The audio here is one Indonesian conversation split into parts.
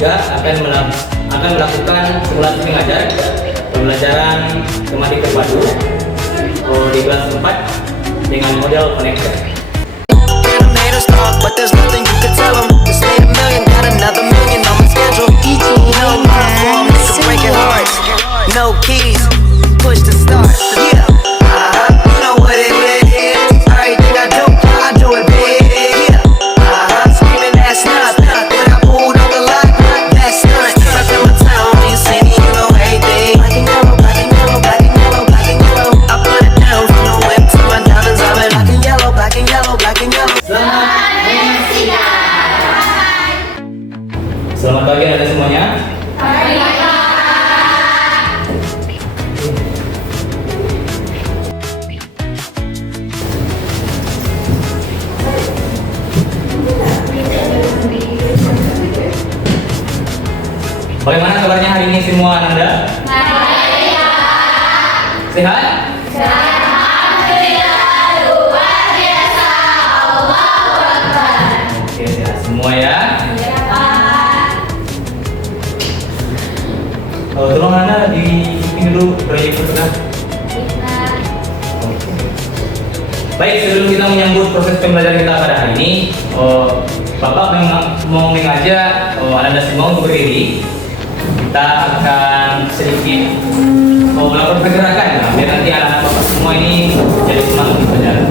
akan melakukan simulasi mengajar pembelajaran tematik terpadu di kelas 4 dengan model connector. But there's nothing you can tell them. Just made a million, got another million on my schedule. No platform, nigga breaking hearts. No keys, push to start. Yeah, you know what it is. Everything I do it big. Yeah, screaming that's not. When I pulled on the lock, that's not. I tell my town, you see me, you know everything. Black and yellow, black and yellow, black and yellow, black and yellow. I put it down from the whip to my diamonds. I've been black and yellow, black and yellow, black and yellow. Selamat pagi Anda semuanya. Bagaimana kabarnya hari ini semua Anda? Sehat? Oke, sehat semua ya. Tolong Anda dibikin dulu proyek berikutnya. Baik, sebelum kita menyambut proses pembelajaran kita pada hari ini, Bapak memang mau mengajak Anda semua untuk berdiri. Kita akan sedikit melakukan pergerakan ya, biar nanti anak-anak Bapak semua ini jadi semangat di pelajaran.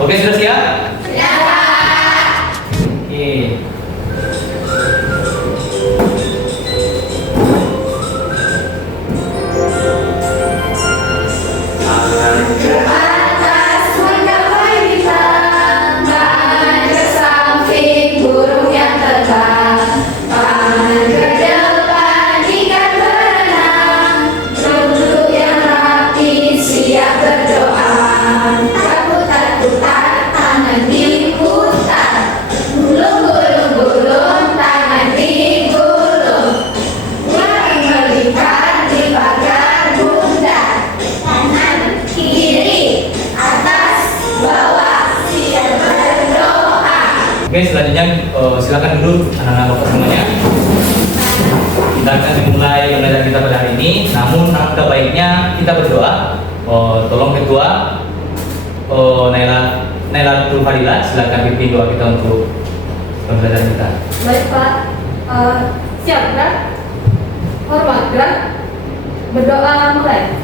Oke, sudah siap? Siap. Oke. Oke, selanjutnya silakan duduk anak-anak Bapak semuanya. Kita akan dimulai pembelajaran kita pada hari ini. Namun alangkah baiknya kita berdoa. Tolong Ketua Nailatul Fadilah, silakan pimpin doa kita untuk pembelajaran kita. Baik Pak, siap gerak, hormat gerak, berdoa mulai.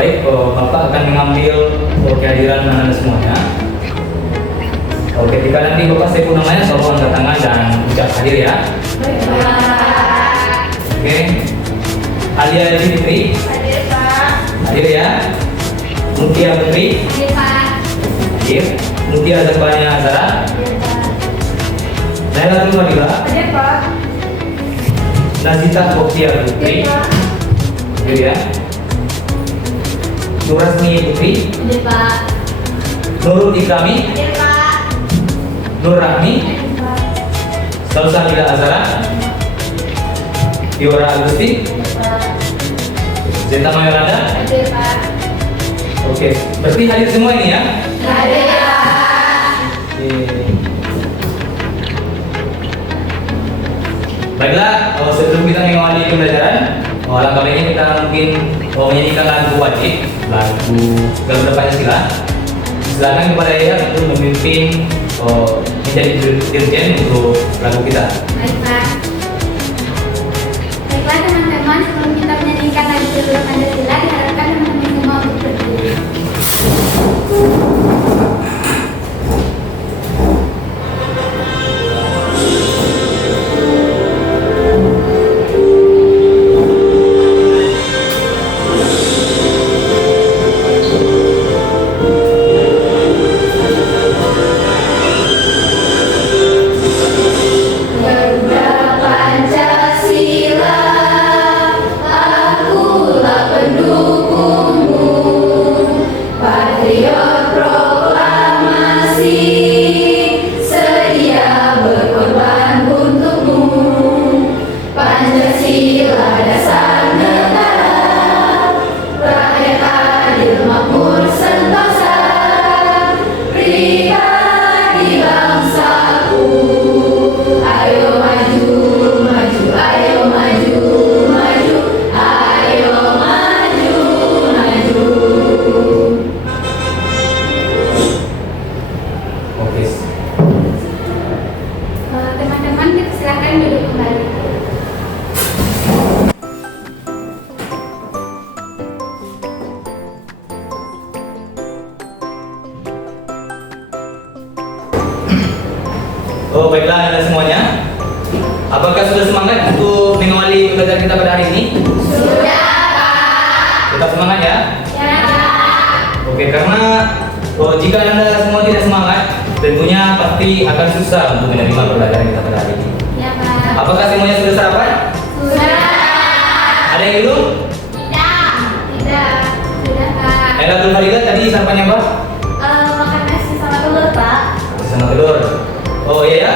Baik, Bapak akan mengambil kehadiran anak-anak semuanya. Ketika nanti Bapak sebut namanya, tolong angkat tangan dan ucap hadir ya. Oke. Alia Fitri. Hadir Pak. Hadir ya. Mutia Putri. Hadir Pak. Hadir. Mutia Zambanya Azara. Hadir Pak. Nailatul Fadilah. Hadir Pak. Nazita Oktia Putri. Hadir Pak. Hadir ya. Nurasmi Putri. Hadir Pak. Nurul Ikrami. Hadir Pak. Nur Rahmi. Hadir Pak. Salsabila Azara. Fiora Agusti. Hadir Pak. Zeta Mayolanda. Hadir Pak. Oke, berarti hadir semua ini ya? Hadir Pak. Oke. Baiklah, sebelum kita mengawali pembelajaran, alangkah baiknya kita mungkin menyanyikan lagu wajib, lagu Garuda Pancasila. Silakan kepada Ayah untuk memimpin menjadi dirjen untuk lagu kita. Baik Pak. Baiklah teman-teman, sebelum kita menyanyikan lagu Garuda Pancasila, diharapkan teman-teman semua untuk berdiri. Garuda Pancasila, akulah Silakan duduk kembali. Oh, baiklah Anda semuanya. Apakah sudah semangat untuk mengawali pembelajaran kita pada hari ini? Sudah, Pak. Tetap semangat ya. Ya, Pak. Oke, karena jika Anda semua tidak semangat, tentunya pasti akan susah untuk menerima pembelajaran kita pada hari ini. Ya, Pak. Apakah semuanya sudah sarapan? Sudah. Ada yang belum? Tidak. Tidak. Sudah, Pak. Elatul Faridah tadi sarapannya apa? Makan nasi sama telur, Pak. Sama telur. Oh iya ya?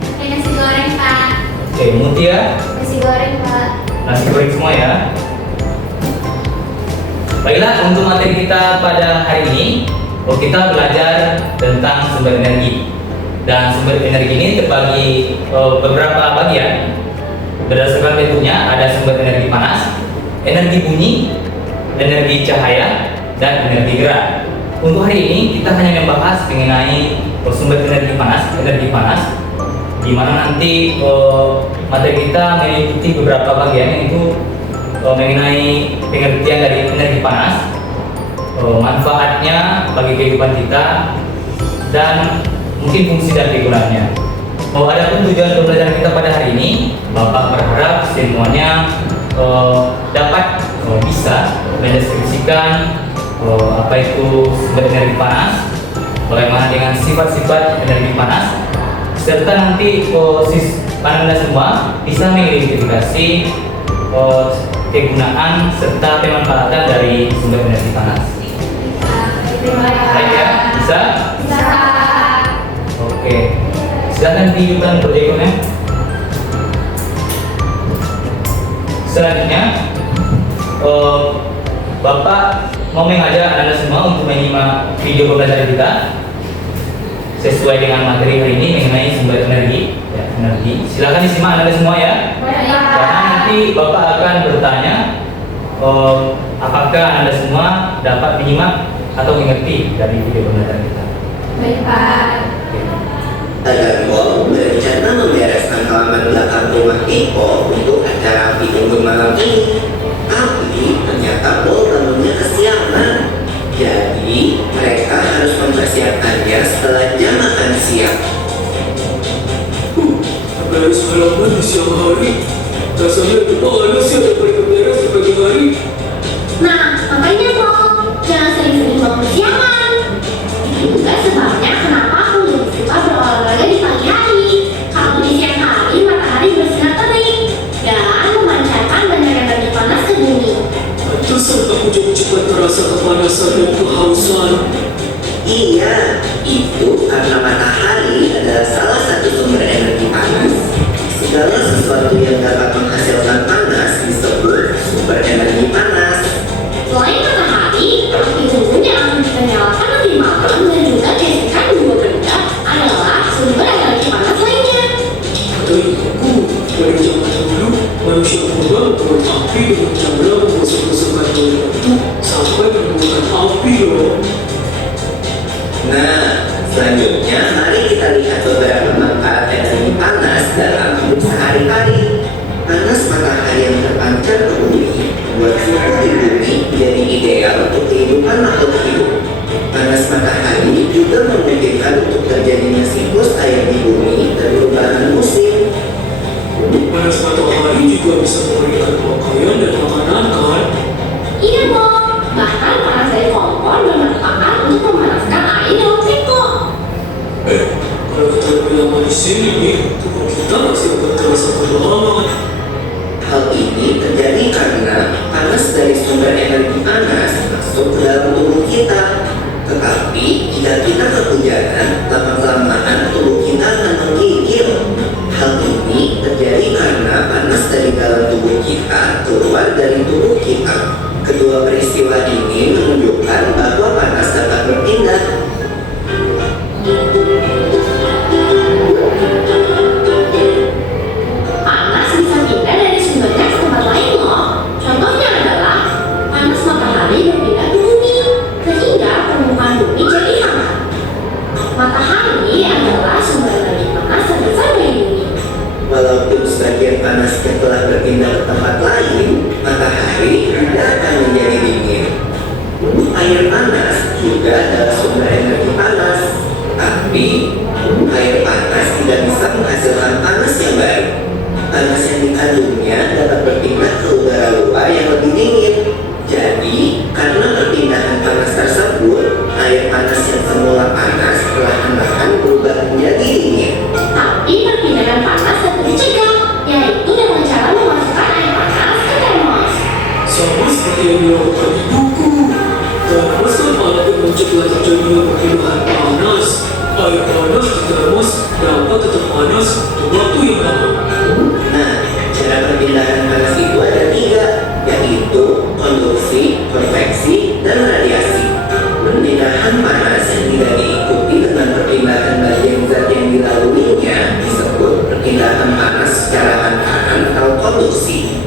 Pakai nasi goreng, Pak. Oke, Mutia. Nasi goreng, Pak. Nasi goreng semua ya. Baiklah, untuk materi kita pada hari ini, kita belajar tentang sumber energi. Dan sumber energi ini terbagi beberapa bagian. Berdasarkan bentuknya, ada sumber energi panas, energi bunyi, energi cahaya, dan energi gerak. Untuk hari ini, kita hanya membahas mengenai sumber energi panas, di mana nanti materi kita mengikuti beberapa bagian, yaitu mengenai pengertian dari energi panas, manfaatnya bagi kehidupan kita, dan mungkin fungsi dan kegunaannya. Adapun tujuan pembelajaran kita pada hari ini, Bapak berharap semuanya dapat bisa mendeskripsikan apa itu sumber energi panas, bagaimana dengan sifat-sifat energi panas, serta nanti Anda semua bisa mengidentifikasi kegunaan serta pemanfaatan dari sumber energi panas. Baik ya, bisa? Bisa, Pak. Oke, silakan dihidupkan proyektornya. Selanjutnya, Bapak mau mengajak Anda semua untuk menyimak video pembelajaran kita sesuai dengan materi hari ini mengenai sumber energi. Ya, energi. Silakan disimak Anda semua ya. Baik, Karena Pak. nanti Bapak akan bertanya apakah Anda semua dapat menyimak atau mengerti dari video pembelajaran kita. Baik, Pak. Agar Bob berencana membereskan halaman belakang rumah Iko untuk acara api unggun malam ini. Tapi ternyata Bob bangunnya kesiangan. Jadi mereka harus mempersiapkannya setelah jam makan siang. Beres halaman di siang hari. Rasanya kita harus siap daripada beres di pagi hari. Nah, makanya Bob, jangan sering-sering bangun kesiangan. Itu juga sebabnya kenapa aku lebih suka berolahraga di pagi hari. Kalau di siang hari, matahari bersinar terik dan memancarkan banyak energi panas ke bumi. Pantesan aku jadi cepat terasa kepanasan dan kehausan. Iya, itu karena matahari adalah salah satu sumber energi panas. Segala sesuatu yang dapat menghasilkan panas disebut sumber energi panas. Selain matahari, api unggun yang akan kita nyalakan nanti malam dan juga gesekan dua benda adalah sumber energi panas lainnya. Kata ibuku, dari zaman dulu, manusia purba membuat api dengan cara menggosok-gosokkan kayu batu sampai menimbulkan api loh. Nah, selanjutnya mari kita lihat beberapa manfaat energi panas dalam hidup sehari-hari. Panas matahari yang terpancar ke bumi membuat suhu di bumi menjadi ideal untuk kehidupan makhluk hidup. Panas matahari juga memungkinkan untuk terjadinya siklus air di bumi dan perubahan musim. Panas matahari juga bisa memberikan pakaian dan makanan kan? Iya Bob, bahkan panas dari kompor bermanfaat untuk memanaskan air dalam teko. Kalau kita lebih lama di sini, tubuh kita masih akan terasa hangat. Hal ini terjadi karena panas dari sumber energi panas masuk ke dalam tubuh kita. Tetapi jika kita kehujanan, lama-kelamaan tubuh kita akan menggigil. Hal ini terjadi karena panas dari dalam tubuh kita keluar dari tubuh kita. Kedua peristiwa ini menunjukkan bahwa panas dapat berpindah. Panas bisa pindah dari sumbernya ke tempat lain loh. Contohnya adalah panas matahari berpindah ke bumi, sehingga permukaan bumi jadi hangat. Matahari adalah panas untuk waktu yang lama. Nah, cara perpindahan panas itu ada 3, yaitu konduksi, konveksi, dan radiasi. Perpindahan panas yang tidak diikuti dengan perpindahan bagian zat yang dilaluinya disebut perpindahan panas secara hantaran atau konduksi.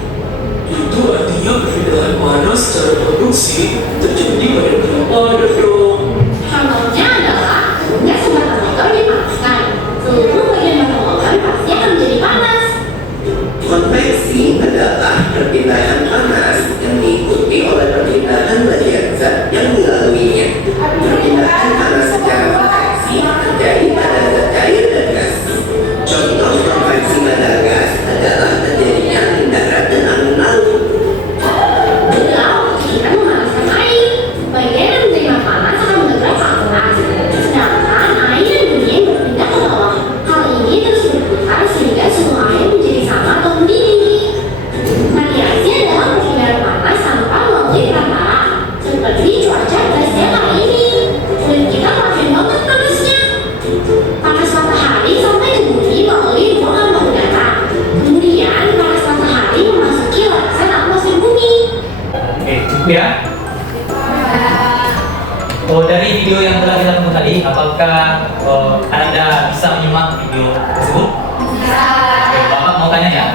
Itu artinya perpindahan panas secara produksi terjadi pada berapa ada dong? Contohnya adalah ketika sepeda motor dipanaskan, seluruh bagian motor pasti akan menjadi panas. Konveksi adalah perpindahan panas yang diikuti oleh perpindahan bagian zat yang dilaluinya. Perpindahan panas secara konveksi terjadi pada zat cair dan gas. Contoh konveksi pada gas adalah terjadinya angin darat dan angin laut. Bila waktu kita memanaskan air, bagian yang menerima panas akan bergerak ke atas, sedangkan air yang dingin berpindah ke bawah. Hal ini terus berputar sehingga suhu air menjadi sama atau mendidih. Radiasi adalah perpindahan panas tanpa melalui perantara, seperti cuaca pada siang hari ini. Dan kita makin banget panasnya. Panas matahari sampai ke bumi melalui ruangan udara. Kemudian panas matahari memasuki lapisan atmosfer bumi. Oke, cukup ya. Oh, dari video yang telah kita tonton tadi, apakah Anda bisa menyimak video tersebut? Oke, Bapak mau tanya ya.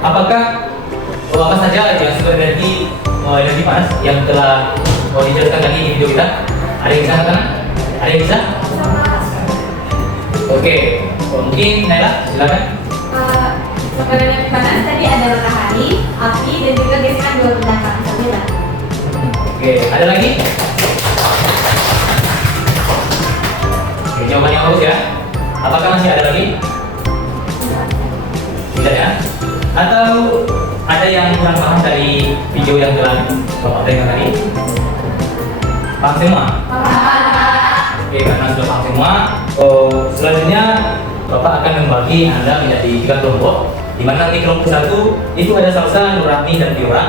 Apakah apa saja yang sumber energi panas yang telah dijelaskan tadi di video kita? Ada yang bisa katakan? Ada yang bisa? Oke, mungkin Naila, silakan. Sumber energi panas tadi ada matahari, api, dan juga gesekan dua benda panas. Oke, ada lagi? Oke, jawaban yang bagus ya. Apakah masih ada lagi? Tidak ya? Atau ada yang kurang paham dari video yang telah Bapak berikan tadi? Paham semua? Oke, karena sudah paham semua, selanjutnya Bapak akan membagi Anda menjadi 3 kelompok, di mana nanti kelompok 1 itu ada Salsa, Nurahmi, dan Fiora.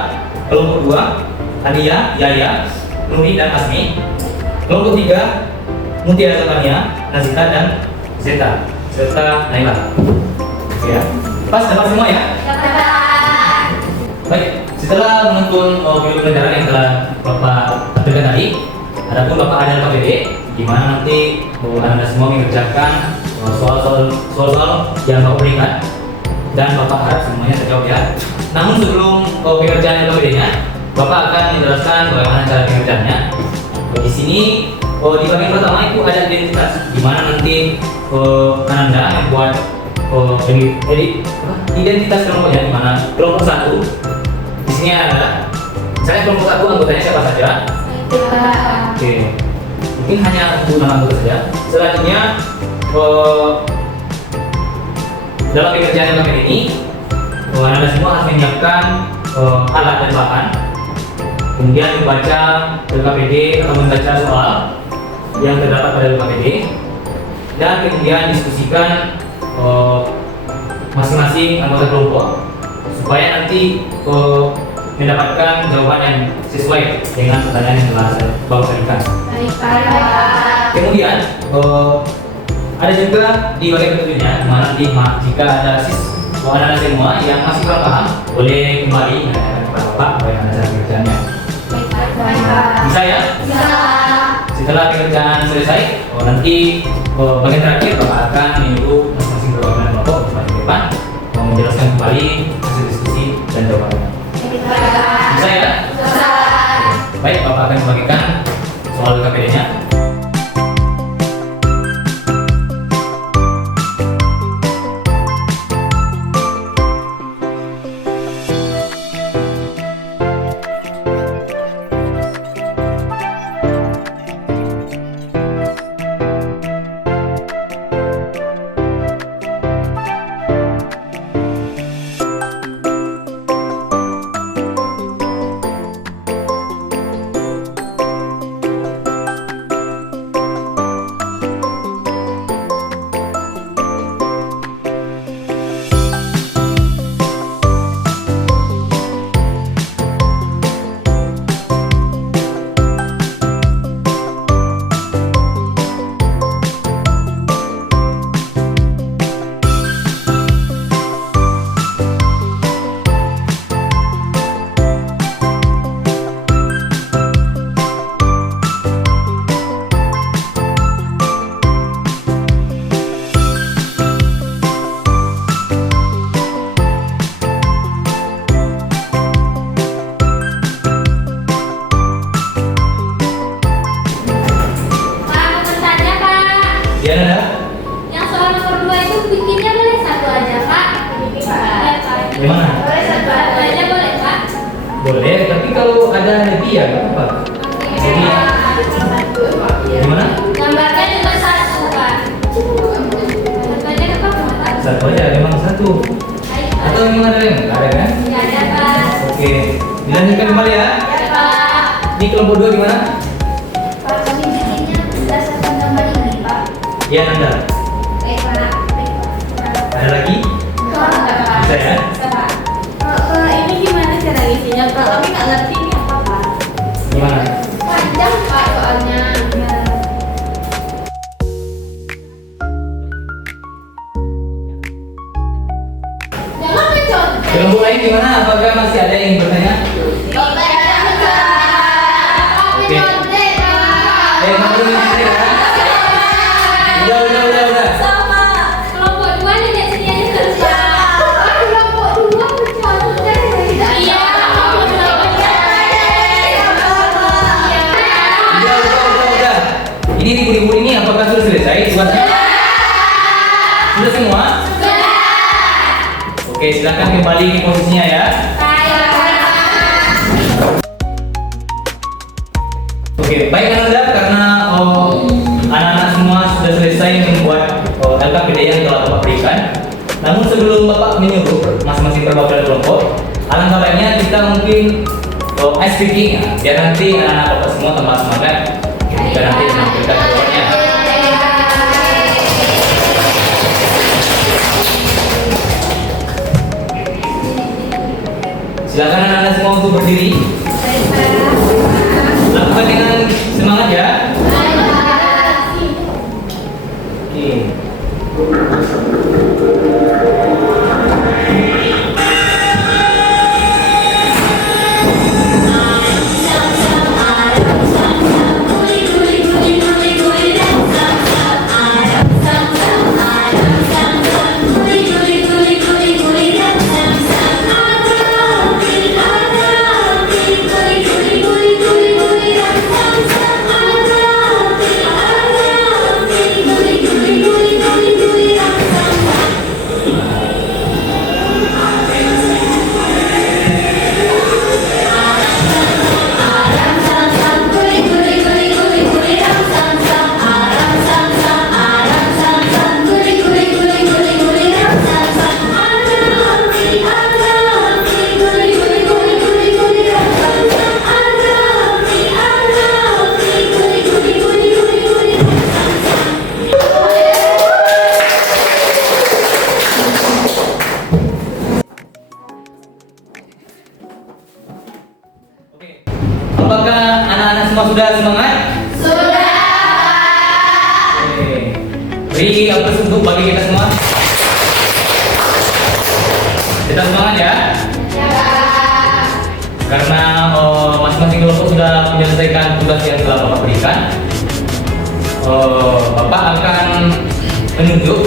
Kelompok 2 Hania, Yaya, Nuri, dan Asmi. Kelompok 3 Mutiara Tania, Nazita, dan Zeta, serta Naila. Oke ya. Pas dapat semua ya? Baik, setelah menonton video pelajaran yang telah Bapak tampilkan tadi, adapun Bapak ada KBD, di mana nanti Anda semua mengerjakan soal-soal yang Bapak berikan, dan Bapak harap semuanya terjawab ya. Namun sebelum pengerjaan KBD-nya, Bapak akan menjelaskan bagaimana cara pengerjaannya. Di sini di bagian pertama itu ada identitas, di mana nanti Anda membuat identitas kelompoknya, di mana kelompok 1 di sini adalah misalnya kelompok 1 anggotanya siapa saja. Oke, mungkin hanya untuk nama anggota saja. Selanjutnya dalam pengerjaan KBD ini Anda semua harus menyiapkan alat dan bahan, kemudian membaca LKPD atau membaca soal yang terdapat pada LKPD, dan kemudian diskusikan masing-masing anggota kelompok supaya nanti mendapatkan jawaban yang sesuai dengan pertanyaan yang telah saya berikan. Kemudian ada juga di bagian berikutnya, di mana nanti jika ada Anda semua yang masih kurang paham, boleh kembali menanyakan kepada Bapak bagaimana cara pengerjaannya. Bisa ya? Bisa. Setelah pengerjaan selesai, nanti bagian terakhir Bapak akan menyuruh masing-masing perwakilan kelompok untuk maju ke depan menjelaskan kembali hasil diskusi dan jawabannya. Bisa ya? Bisa. Baik, Bapak akan membagikan soal KPD-nya. kelompok 2 itu bikinnya boleh satu aja, Pak. Boleh, Pak. Gimana? Boleh satu aja boleh, Pak. Boleh, tapi kalau ada lebih ya nggak apa-apa. Jadi gimana? Gambarnya cuma satu, Pak. Satu aja nggak apa-apa, Pak. Satu aja, memang satu. Atau memang ada yang nggak ada kan? Ya, ada, Pak. Oke, dilanjutkan kembali ya. Ya, Pak. Di kelompok 2 gimana? Pak, kami bikinnya berdasarkan gambar ini, Pak. Ya, Nanda. Baik, Pak. Baik, Pak. Ada lagi? Bisa ya? Ini gimana cara isinya, Pak? Kami nggak ngerti ini apa, Pak. Gimana? Panjang, Pak, soalnya. Jangan mencontek. Kelompok lain gimana? Apakah masih ada yang bertanya? Oke. Nanti ya. Udah. Sama kelompok 2 nenek sini aja terus, Pak. Kelompok 2 mencontek. Iya, kelompok 2 Udah. Ini di buku ini apakah sudah selesai tugasnya? Sudah semua? Oke, silakan kembali di posisinya ya. Oke, baik Anda, karena anak-anak semua sudah selesai membuat LKPD yang telah Bapak berikan. Namun sebelum Bapak menyuruh masing-masing perwakilan kelompok, alangkah baiknya kita mungkin ice breaking ya, biar nanti anak-anak Bapak semua tambah semangat ketika nanti menampilkan kelompoknya. Silakan anak-anak semua untuk berdiri. Lakukan dengan semangat ya. Oke. Apakah anak-anak semua sudah semangat? Sudah. Oke. Beri aplaus untuk bagi kita semua. Kita semangat ya. Karena masing-masing kelompok sudah menyelesaikan tugas yang telah Bapak berikan. Bapak akan menunjuk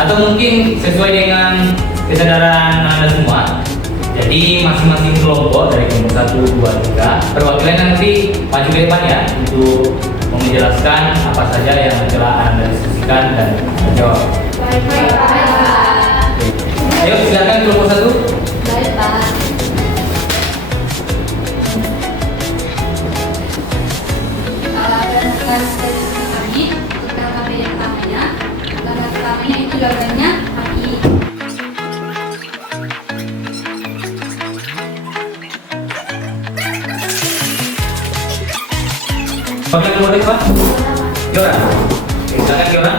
atau mungkin sesuai dengan kesadaran Anda semua. Jadi masing-masing kelompok dari kelompok 1, 2, 3 perwakilan nanti maju ke depan ya untuk menjelaskan apa saja yang telah Anda diskusikan dan menjawab. Baik, Pak. Ayo silakan kelompok 1. Baik, Pak. Berdasarkan statistik kami, untuk LKP yang pertamanya, gambar pertamanya itu gambarnya kaki. Pakai nomor berapa? Giora. Silakan Giora.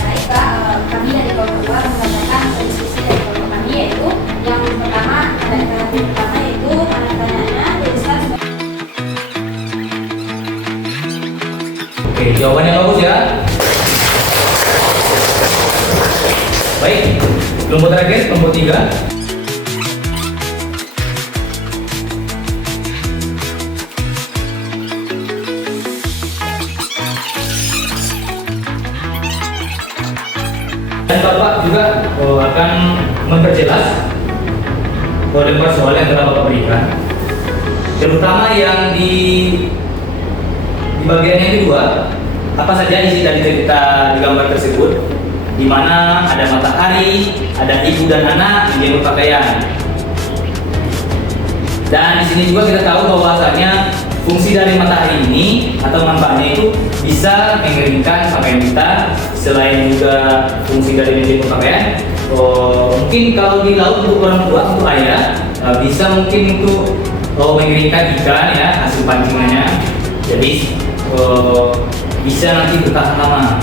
Baik, Pak. Kami dari kelompok 2 menggambarkan posisi dari kelompok kami, yaitu yang pertama, ada LKP pertama yaitu tanya-tanyanya tuliskan sebagai Oke, jawabannya bagus ya. Baik, kelompok terakhir, kelompok 3. Dan Bapak juga akan memperjelas beberapa soal yang telah Bapak berikan, terutama yang bagian yang kedua, apa saja isi dari cerita di gambar tersebut, di mana ada matahari, ada ibu dan anak yang berpakaian. Dan di sini juga kita tahu bahwasanya fungsi dari matahari ini atau manfaatnya itu bisa mengeringkan pakaian kita. Selain juga fungsi dari menjadi pakaian, mungkin kalau di laut untuk orang tua, untuk ayah, bisa mungkin untuk mengeringkan ikan ya, hasil pancingannya. Jadi bisa nanti bertahan lama.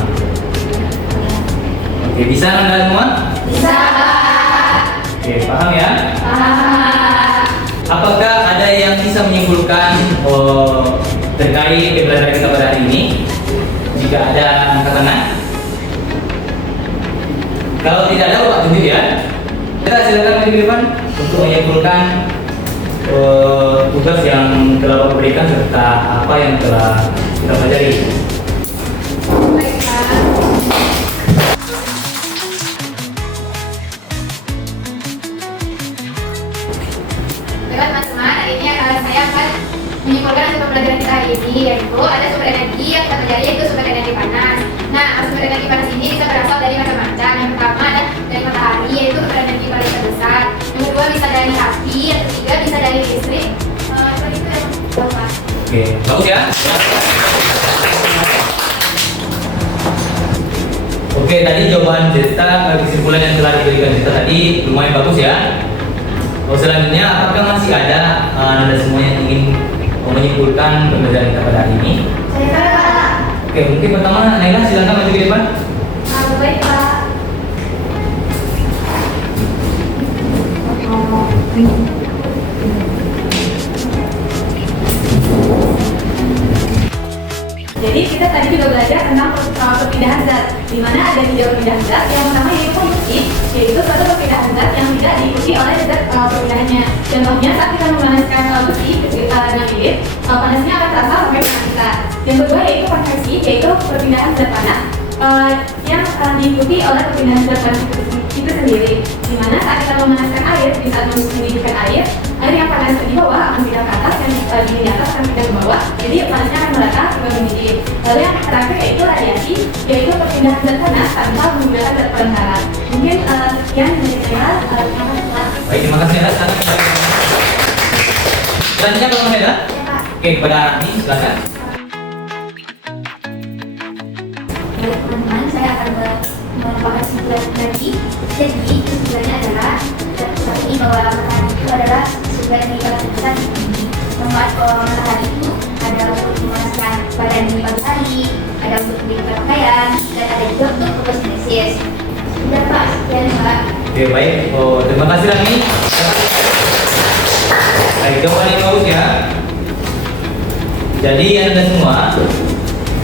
Oke, bisa Anda semua? Bisa. Oke, paham ya? Paham. Apakah ada yang bisa menyimpulkan terkait pembelajaran kita pada hari ini? Jika ada, angkat tangan. Kalau tidak ada, Pak tunjuk ya. Kita silakan maju ke depan untuk menyimpulkan tugas yang telah Bapak berikan serta apa yang telah kita pelajari. Baik, Pak. Baiklah teman-teman, hari ini saya akan menyimpulkan hasil pembelajaran kita hari ini, yaitu ada sumber energi yang kita pelajari, yaitu sumber energi panas. Nah, sumber energi panas ini bisa berasal dari macam-macam. Yang pertama ada dari matahari, yaitu sumber energi paling terbesar. Yang kedua bisa dari api, yang ketiga bisa dari listrik. Seperti itu yang Bapak. Oke, bagus ya. Oke, tadi jawaban Zeta, kesimpulan yang telah diberikan Zeta tadi lumayan bagus ya. Selanjutnya, apakah masih ada Anda semua yang ingin menyimpulkan pembelajaran kita pada hari ini? Saya, Pak. Oke, mungkin pertama Naila silakan maju ke depan. Baik, Pak. Jadi kita tadi juga belajar tentang perpindahan zat, di mana ada 3 perpindahan zat. Yang pertama yaitu kombustif, yaitu suatu perpindahan zat yang tidak diikuti oleh zat perpindahannya. Contohnya saat kita memanaskan besi dengan lilin, panasnya akan terasa sampai tangan kita. Yang kedua yaitu konveksi, yaitu perpindahan zat panas yang diikuti oleh perpindahan zat panas itu sendiri. Di mana saat kita memanaskan air, di saat mendidihkan air yang panas di bawah akan pindah ke atas, yang di atas akan pindah ke bawah. Jadi panasnya akan merata hingga mendidih. Lalu yang terakhir yaitu radiasi, yaitu perpindahan zat panas tanpa menggunakan zat pelengkap. Mungkin sekian dari saya. Baik, terima kasih Naila. Selanjutnya kalau Naila. Ya, Pak. Oke, kepada Ani silakan. Baik, teman-teman, saya akan merupakan kesimpulan lagi. Jadi, kesimpulannya adalah saat ini bahwa matahari itu adalah sumber energi paling terbesar di bumi. Manfaat matahari itu ada untuk memanaskan badan di pagi hari, ada untuk mendidihkan pakaian, dan ada juga untuk fotosintesis. Sudah, Pak. Sekian, Pak. Oke, baik. Terima kasih Rani. Baik, jawaban yang bagus ya. Jadi Anda semua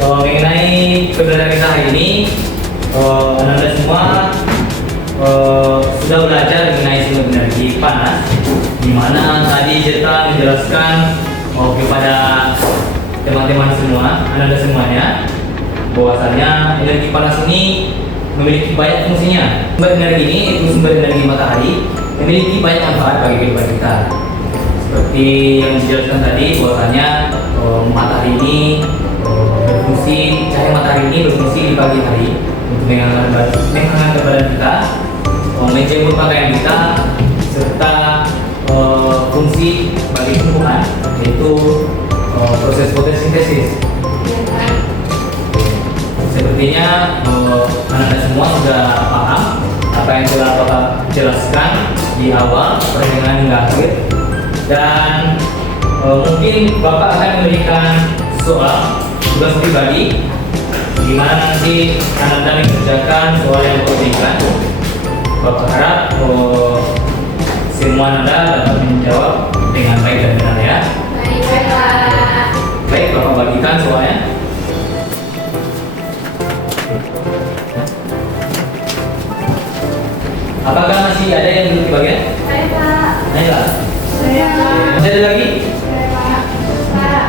mengenai pembelajaran kita hari ini, Anda semua sudah belajar mengenai sumber energi panas, di mana tadi Zeta menjelaskan kepada teman-teman semua, Anda semuanya, bahwasanya energi panas ini memiliki banyak fungsinya. Sumber energi ini, itu sumber energi matahari, memiliki banyak manfaat bagi kehidupan kita. Seperti yang dijelaskan tadi, bahwasanya matahari ini berfungsi, cahaya matahari ini berfungsi di pagi hari untuk menghangatkan badan kita, menjemur pakaian kita, serta fungsi bagi tumbuhan, yaitu proses fotosintesis. Sepertinya Anda semua sudah paham apa yang telah Bapak jelaskan di awal perjalanan hingga akhir, dan mungkin Bapak akan memberikan soal tugas pribadi, di mana nanti Anda mengerjakan soal yang Bapak berikan. Bapak harap semua Anda dapat menjawab dengan baik dan benar ya. Baik, Pak. Baik, Bapak bagikan soalnya. Apakah masih ada yang belum dibagian? Saya, Pak. Ayolah. Saya, Pak. Masih ada lagi? Saya, Pak. Pak.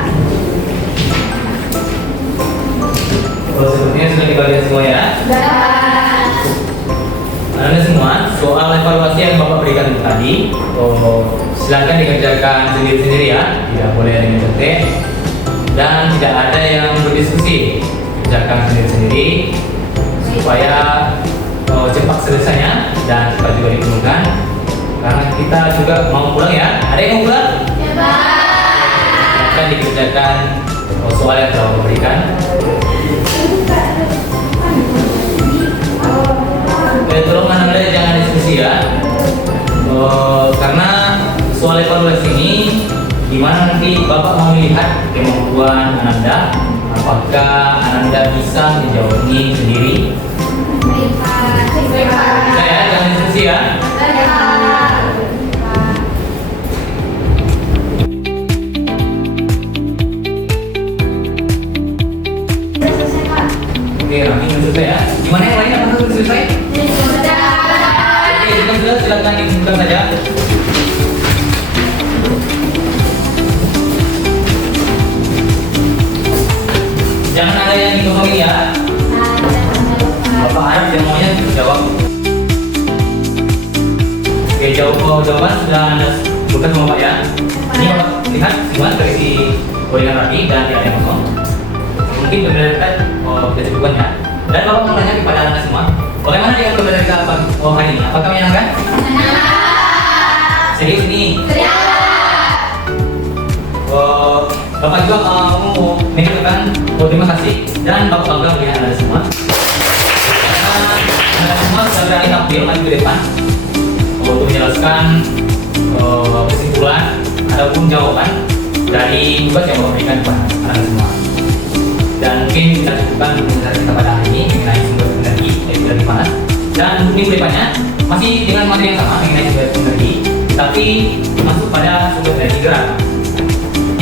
Sepertinya sudah dibagian semua ya. Sudah, Pak. Anda semua, soal evaluasi yang Bapak berikan tadi, silakan dikerjakan sendiri-sendiri ya, tidak boleh ada yang mencetek. dan tidak ada yang berdiskusi. Kerjakan sendiri-sendiri supaya cepat selesainya dan cepat juga dikumpulkan. Karena kita juga mau pulang ya. Ada yang mau pulang? Ya, Pak. Akan dikerjakan soal yang telah memberikan. Tolong anak-anak jangan diskusi ya. Karena soal evaluasi ini gimana nanti Bapak mau melihat kemampuan Ananda, apakah Ananda bisa menjawab ini sendiri? Baik, Pak. Baik, Pak. Bisa ya, jangan diskusi ya. Baik, Pak. Sudah selesai, Pak. Oke, Rami sudah selesai ya. Gimana yang lain? Apakah sudah selesai? Sudah. Oke, sudah silakan dikumpulkan saja. Jangan ada yang dikosongin ya. Bapak harap semuanya terjawab. Oke, jawaban sudah Anda bukan sama Pak ya. Ini Bapak lihat semua terisi gorengan rapi dan tidak ada yang kosong. Mungkin benar-benar bisa cukupkan ya. Dan Bapak mau tanya kepada Anda semua, bagaimana dengan pembelajaran kita hari ini? Apakah menyenangkan? Serius nih? Bapak juga mau mengucapkan terima kasih dan Bapak bangga melihat Anda semua. Karena Anda semua sudah berani tampil maju ke depan untuk menjelaskan kesimpulan ataupun jawaban dari tugas yang Bapak berikan kepada Anda semua. Dan mungkin kita cukupkan pembelajaran kita pada hari ini mengenai sumber energi dari panas. Dan minggu depannya masih dengan materi yang sama mengenai sumber energi, tapi masuk pada sumber energi gerak.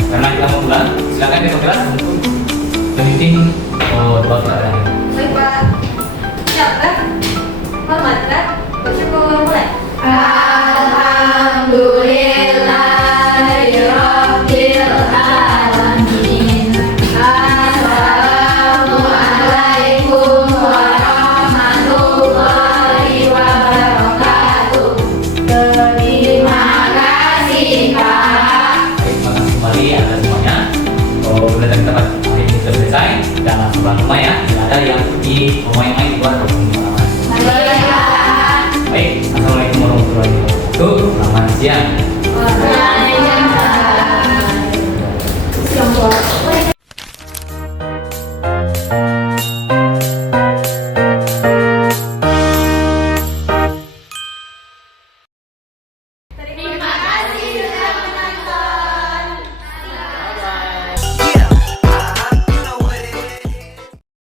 Karena kita mau pulang, silakan besok kelas untuk memimpin debat kita hari ini. Baik, Pak. Siap, kan? Hormat, kan? Bersyukur mulai. Alhamdulillahirabbil alamin. Assalamualaikum warahmatullahi wabarakatuh. Terima kasih, Pak. Baik, terima kasih kembali Anda semuanya. Belajar kita hari ini sudah selesai dan langsung pulang rumah ya. Tidak ada yang pergi main-main di luar ataupun di mana-mana. Baik, assalamualaikum warahmatullahi wabarakatuh. Selamat siang. Waalaikumsalam.